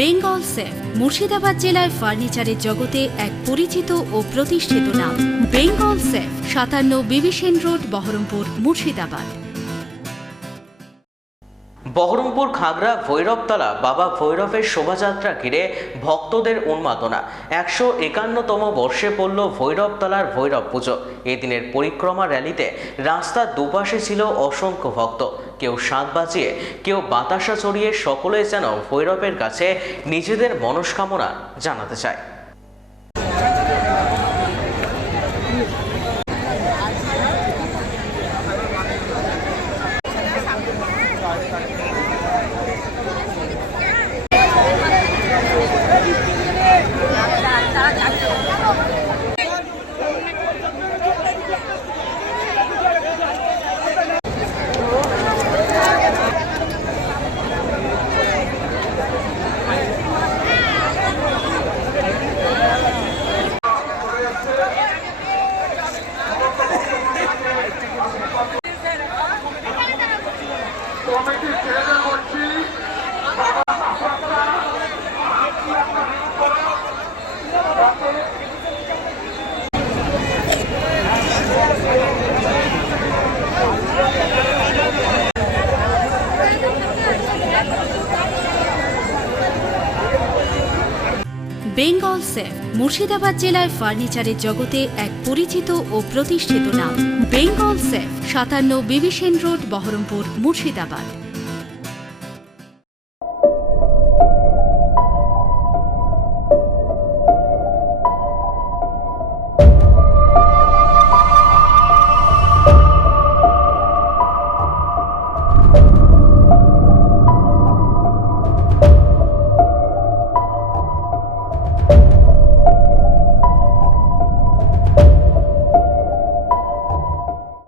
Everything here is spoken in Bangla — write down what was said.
বেঙ্গল সেফ মুর্শিদাবাদ জেলায় ফার্নিচারের জগতে এক পরিচিত ও প্রতিষ্ঠিত নাম। বেঙ্গল সেফ ৫৭ বিবি সেন রোড, বহরমপুর, মুর্শিদাবাদ। বহরমপুর খাগড়া ভৈরবতলা বাবা ভৈরবের শোভাযাত্রা ঘিরে ভক্তদের উন্মাদনা। ১৫১তম বর্ষে পড়ল ভৈরবতলার ভৈরব পুজো। এদিনের পরিক্রমা র্যালিতে রাস্তার দুপাশে ছিল অসংখ্য ভক্ত। কেউ শাঁখ বাজিয়ে, কেউ বাতাসা ছড়িয়ে সকলে যেন ভৈরবের কাছে নিজেদের মনস্কামনা জানাতে চায়। বেঙ্গল সেফ মুর্শিদাবাদ জেলায় ফার্নিচারের জগতে এক পরিচিত ও প্রতিষ্ঠিত নাম। বেঙ্গল সেফ ৫৭ বিবি সেন রোড, বহরমপুর, মুর্শিদাবাদ।